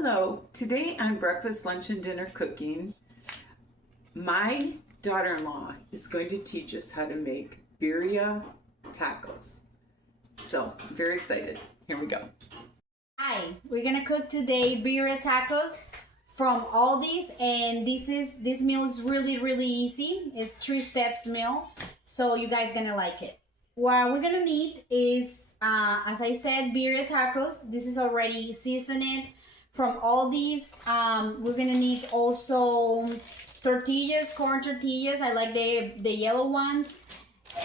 Hello, today on Breakfast, Lunch, and Dinner Cooking, my daughter-in-law is going to teach us how to make birria tacos. So, I'm very excited. Here we go. Hi, we're gonna cook today birria tacos from Aldi's, and this meal is really easy. It's 3 steps meal, so you guys gonna like it. What we're gonna need is, as I said, birria tacos. This is already seasoned from Aldi's. We're gonna need also tortillas, corn tortillas. I like the yellow ones,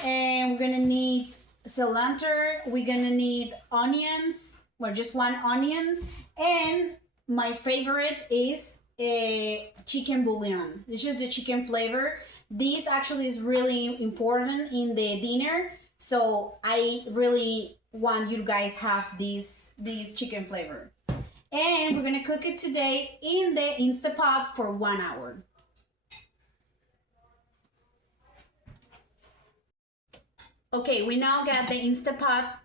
and we're gonna need cilantro. We're gonna need onions, or just one onion, and my favorite is a chicken bouillon. It's just the chicken flavor. This actually is really important in the dinner, so I really want you guys have this chicken flavor. And we're gonna cook it today in the Instapot for 1 hour. Okay, we now got the Instapot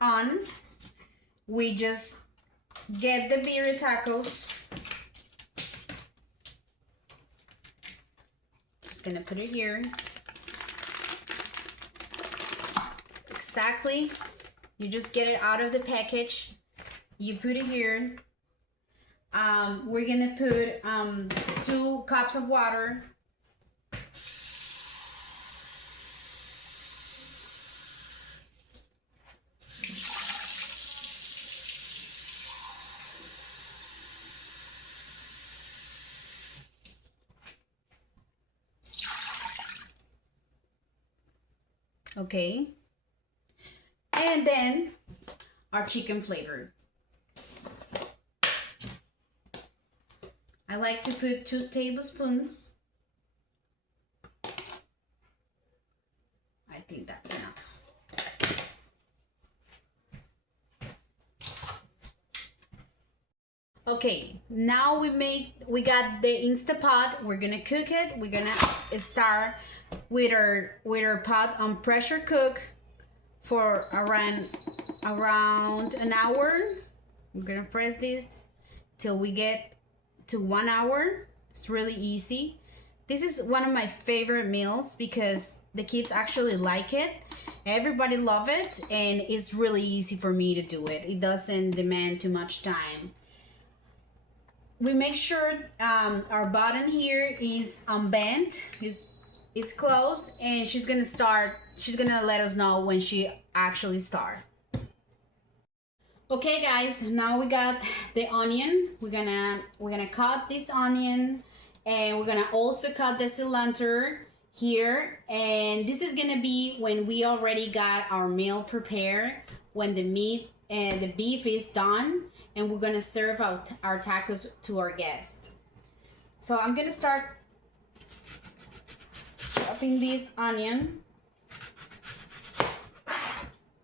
on. We just get the birria tacos. Just gonna put it here. Exactly. You just get it out of the package. You put it here. We're gonna put 2 cups of water. Okay, and then our chicken flavor. I like to put 2 tablespoons. I think that's enough. Okay, now we got the Instapot. We're gonna cook it. We're gonna start with our pot on pressure cook for around an hour. We're gonna press this till we get to 1 hour. It's really easy. This is one of my favorite meals because the kids actually like it. Everybody love it, and it's really easy for me to do it. It doesn't demand too much time. We make sure our button here is unbent. It's closed, and she's gonna let us know when she actually start. Okay guys, now we got the onion. We're gonna cut this onion, and we're gonna also cut the cilantro here. And this is gonna be when we already got our meal prepared, when the meat and the beef is done, and we're gonna serve our tacos to our guests. So I'm gonna start chopping this onion.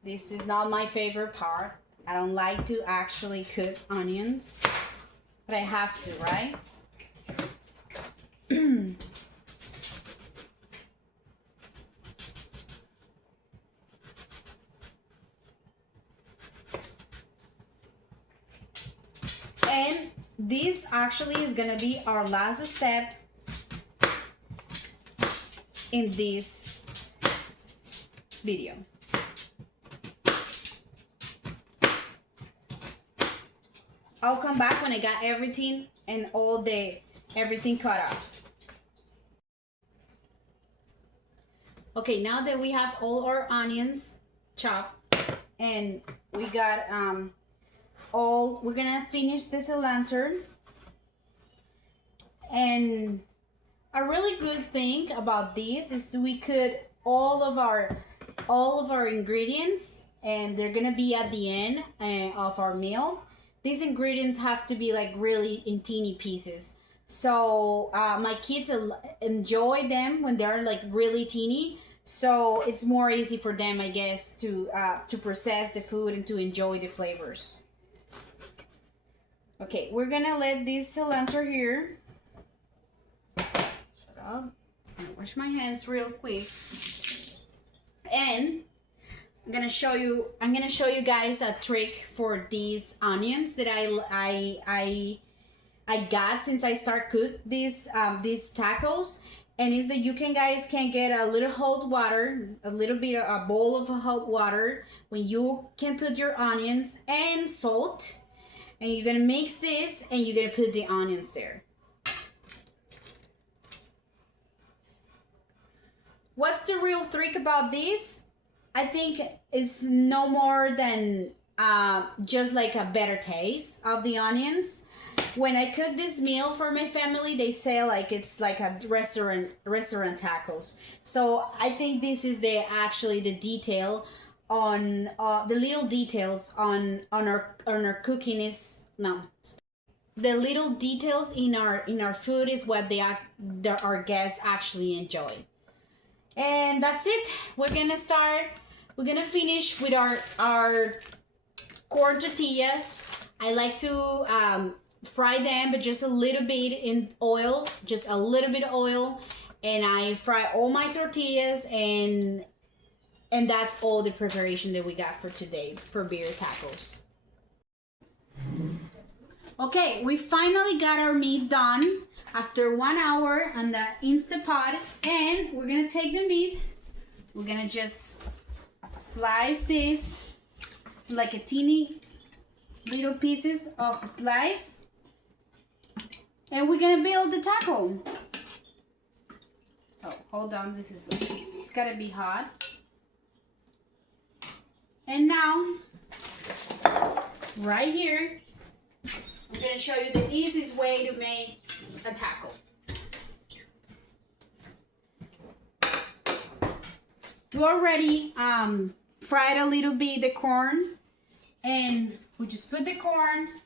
This is not my favorite part. I don't like to actually cook onions, but I have to, right? And this actually is gonna be our last step in this video. I'll come back when I got everything and everything cut off. Okay, now that we have all our onions chopped and we got we're gonna finish the cilantro. And a really good thing about this is we could all of our ingredients, and they're gonna be at the end of our meal. These ingredients have to be like really in teeny pieces, so my kids enjoy them when they're like really teeny, so it's more easy for them, I guess, to process the food and to enjoy the flavors. Okay, we're gonna let this cilantro here. Shut up. I'm gonna wash my hands real quick. And I'm gonna show you guys a trick for these onions that I I got since I start cook these tacos, and is that you guys can get a little hot water, a little bit a bowl of hot water when you can put your onions and salt, and you're gonna mix this and you're gonna put the onions there. What's the real trick about this? I think it's no more than just like a better taste of the onions. When I cook this meal for my family, they say like it's like a restaurant tacos. So I think this is actually the detail on the little details on our cooking is no. The little details in our food is what our guests actually enjoy. And that's it. We're gonna finish with our corn tortillas. I like to fry them, but just a little bit in oil, just a little bit of oil, and I fry all my tortillas, and that's all the preparation that we got for today for Birria Tacos. Okay, we finally got our meat done after 1 hour on the Instapot, and we're gonna take the meat. We're gonna just slice this like a teeny little pieces of slice, and we're gonna build the taco. So hold on, this is gotta be hot. And now, right here, I'm gonna show you the easiest way to make a taco. We already fried a little bit the corn, and we just put the corn.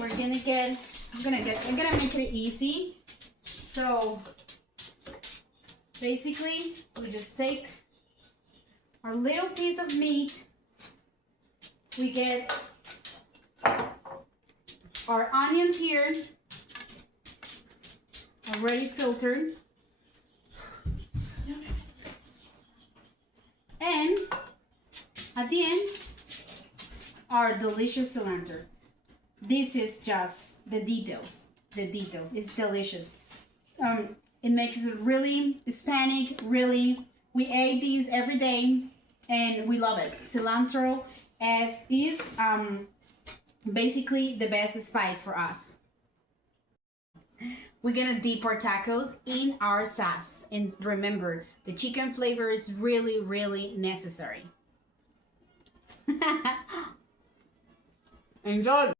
I'm gonna make it easy. So basically, we just take our little piece of meat. We get our onions here, already filtered. And at the end, our delicious cilantro. This is just the details. It's delicious. It makes it really Hispanic, really. We ate these every day and we love it. Cilantro is basically the best spice for us. We're gonna dip our tacos in our sauce. And remember, the chicken flavor is really, really necessary. Enjoy.